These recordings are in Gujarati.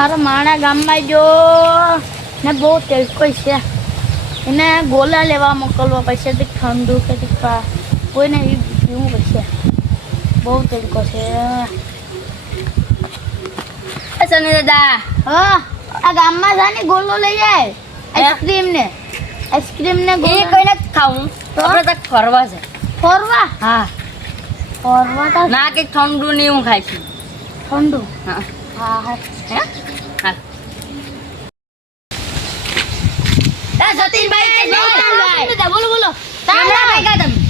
મારા માણા ગામમાં જો ને બહુ તેલકો છે એને ગોલા લેવા મોકલવા પડશે તે ઠંડુ કે કોઈને પીવું પડશે બહુ તેલકો છે સની દાદા હા આ ગામમાં જાને ગોલો લઈ જાય આઈસ્ક્રીમ ને એ કોઈને ખાવું આપણે તક ફરવા છે ફરવા હા ફરવા તો ના કે ઠંડુ ને હું ખાઈ છું ઠંડુ હા હા હા હે હા બોલો બોલો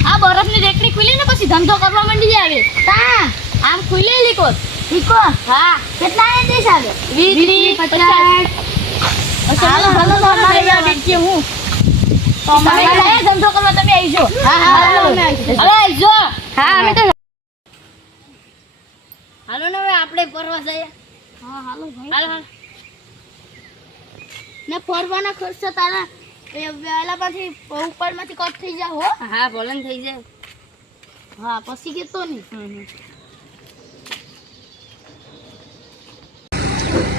આ બરફની રેકડી ખુલી ને પછી ધંધો કરવા માંડી જાય તા આમ ખુલી લીકો હા કેટલા ને દેશ આવે 20 50 હાલો અમારે યાર બેઠી હું તો અમારે ધંધો કરવા તમે આવજો હા અમે આવજો હા અમે તો હાલો ને હવે આપણે ફરવા જઈએ હા હાલો ભાઈ હાલો ને ફરવાના ખર્ચ તારા વેલા પછી ઉપરમાંથી કટ થઈ જાય હો હા બોલન થઈ જાય હા પછી કેતો નહીં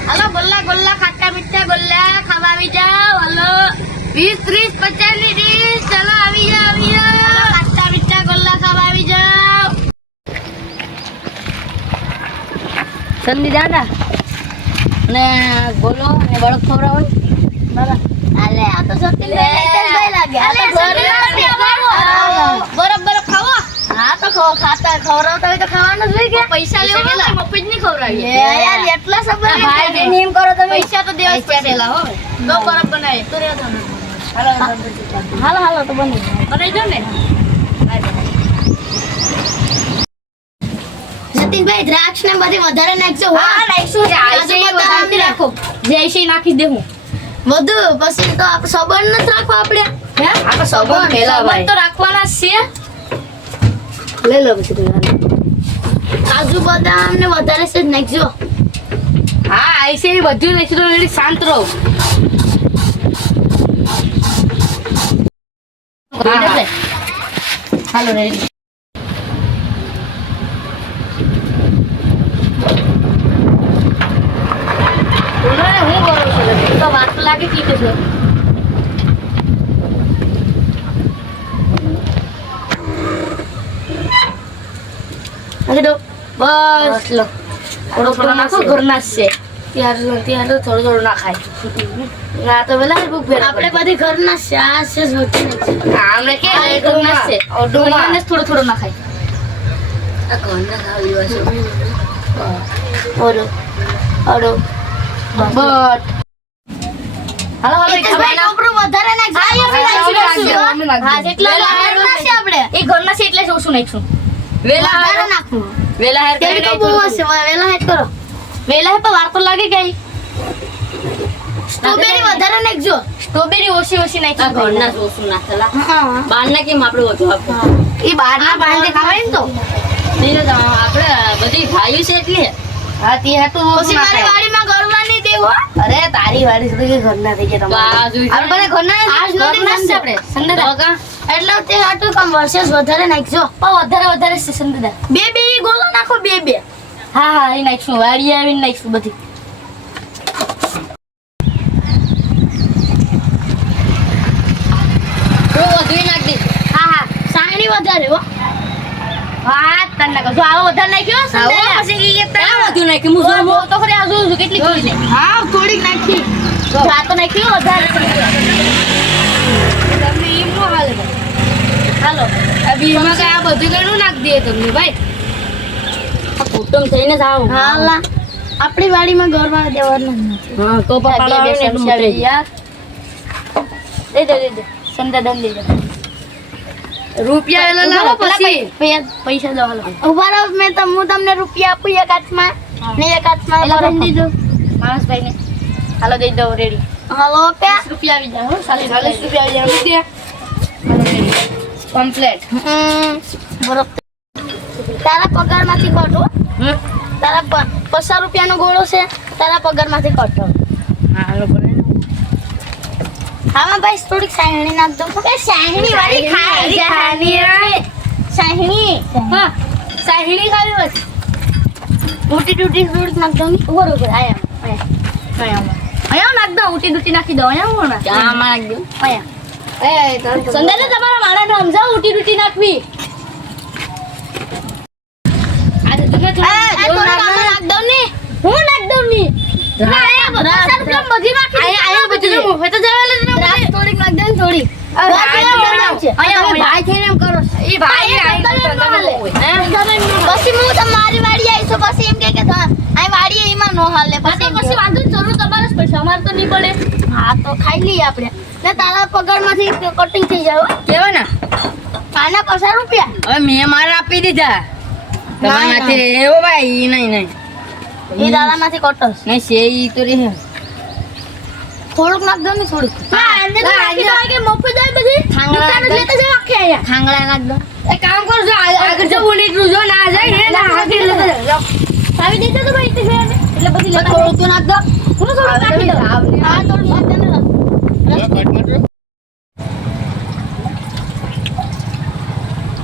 હાલો ગોલ્લા ખાટા મીઠા ગોલ્લા ખાવા આવી જાવ હાલો 20 30 50 ની ડીશ ચલો આવી જાવ ખાટા મીઠા ગોલ્લા ખાવા આવી જાવ સની દાદા ને બોલો ને બળદ ખવડાવો બાબા આલે આ તો સતી લાગે આ તો બરફ ખાવો હા તો ખાતા ખવડાવતા હોય તો ખાવાનું જ હોય કે પૈસા લેવા મફત નહીં ખવડાવીએ યાર એટલા સબર ભાઈ બેન એમ કરો તમે પૈસા તો દેવા પડેલા હો તો બરફ બનાવે તો રેવા દો હાલો તો બનાવી દો ને જતીનભાઈ દ્રાક્ષ ને બધી વધારે નાખજો હા નાખશું વધારે રાખો જયશ્રી નાખી દેવું બધું પછી તો આપણે સબન ન રાખવા આપણે હે આપણે સબન મેલા ભાઈ તો રાખવાના છે લઈ લો પછી કાજુ બદામ ને વધારે છે નાખજો હા આઈસે બધું નાખી દો એટલે શાંત રહો હાલો રેડી હું કરું છું તો વાત લાગે ઠીક છે નાખી દો બસ લો થોડો નાખો ઘરના છે ત્યાં તો થોડું નાખાય ના તો પેલા આપણે બધી ઘરના શાક છે રોટી આમને કે ઘરના છે ઓડોમાં થોડો નાખાય આ ઘરના ખાવી વાસો ઓડો બટ હાલો ખાવાના ઉપર વધારે નાખજો હા જેટલા ઘરના છે આપણે એ ઘરના છે એટલે ઓછું નાખશું વેલા વધારે નાખવું વેલા હેર કેવી તો બહુ હશે વેલા હેડ કરો વેલા હે તો વાર તો લાગે ગઈ સ્ટ્રોબેરી વધારે નાખજો સ્ટ્રોબેરી ઓછી નાખી ઘરના ઓછું નાખેલા હા બહારના કેમ આપણે વધુ આપો એ બહારના બાંધે ખાવાય ને તો આપણે બધી ભાઈ છે એટલે હા તે હતું પછી મારી વાડીમાં ગરવા નહીં દેવો અરે તારી વાડી સુધી ઘરના થઈ ગયા તમારે આપણે ઘરના આજ નથી નાખશે આપણે સંદેદા એટલે તે હાટું કામ વર્ષે વધારે નાખજો વધારે છે સંદેદા બે ગોળો નાખો બે હા એ નાખશું વાડી આવીને નાખશું બધી તો વધુ નાખ દે હા સાંગણી વધારે હો હા તને જો આવો વધારે નાખ્યો સંદેદા પછી કે વધુ નાખ્યું હું જો તો ખરી આ જોઉં છું કેટલી કરી હા થોડીક નાખી આ તો નાખ્યું વધારે તમને એમ નો હાલે હાલો અભી એમાં કઈ આ બધું કેટલું નાખ દે તમને ભાઈ આ કુટુંબ થઈને જાવ હાલા આપણી વાડીમાં ગરવા દેવાનું નથી હા તો પપ્પા બે આવે યાર દે દે સંદા દમ દે રૂપિયા એલા લાવો પછી પૈસા દો હાલો ઉભા રહો હું તમને રૂપિયા આપું એક હાથમાં ને એક હાથમાં ભરી દીધો માણસભાઈ ને હાલો દઈ દો રેડી હાલો પે રૂપિયા આવી જાય 40 રૂપિયા આવી જાય કમ્પ્લીટ બરોબર તારા પગારમાંથી કટો તારા 50 રૂપિયાનો ગોળો છે તારા પગારમાંથી કટો હા હાલો બોલે આમાં ભાઈ થોડીક સાહણી નાખ દો કે સાહણી વાળી ખાવાની સાહણી હા સાહેલી ખાવી બસ મોટી ટૂટી થોડીક નાખ દો ને બરોબર આયા અહીંયા નાખ દો ઉટી ડૂટી નાખી દો અહીંયા હું નાખ આમાં નાખ દો. અહીંયા સંદેશ તમારા માણસને સમજાવો ઉટી ડૂટી નાખવી આજે તમે થોડું નાખ દઉં ને હું નાખ દઉં ને ના અહીંયા બધા રૂપિયા બધી નાખી અહીંયા બધું મફત જ આવે એટલે દ્રાક્ષ થોડીક નાખ દે ને થોડી અહીંયા ભાઈ થઈને એમ કરો એ ભાઈ પછી હું તમારી વાડી આવીશું પછી એમ કે આ વાડી એમાં નો હાલે પછી વાંધો જરૂર તમારે જ પડશે અમારે તો નહીં પડે હા તો ખાઈ લઈએ આપણે ને તારા પગારમાંથી કટિંગ થઈ જાય કેવા ને આના 50 રૂપિયા હવે મેં મારા આપી દીધા તમારા હાથે એવો ભાઈ નહીં એ દાડામાંથી કટસ નહીં છે ઈ તો રે થોડુંક નાખ દો ને થોડુંક ખાંગડા નાખ દો. એક કામ કરજો આગળ જો બોલી જો ના જાય ને ના આગળ લેતો જાઓ. આવી દેજો તો ભાઈ એટલે બધી લેતા થોડુંક તો નાખ દો. થોડું નાખી દો હા થોડું નાખ દે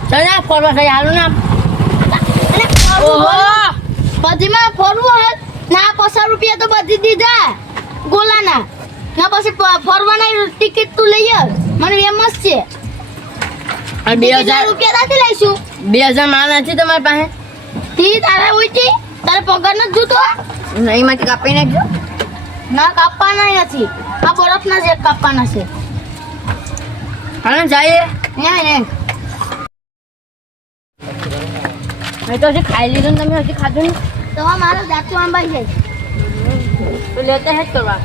ચાલ ના ફરવા થઈ હાલું ના. ઓહો બધીમાં ફરવું હોત ના 50 રૂપિયા તો બધી દીધા ગોલાના ના પછી ફરવાના ટિકિટ તું લઈ આવ મને ફેમસ છે 2000 રૂપિયા રાખી લઈશું 2000 માલ નથી તમારી પાસે તી તારા ઉઈતી તારે પગાર ન જૂતો નહીં માંથી કાપી નાખજો. ના કાપવાના નથી આ બરફના જ કાપવાના છે હાલો જઈએ. નહીં નહીં મેં તો હજી ખાઈ લીધું ને તમે હજી ખાધું નહીં તો મારો દાંતો આંબાઈ જાય તો લેતે હે જ કરવા.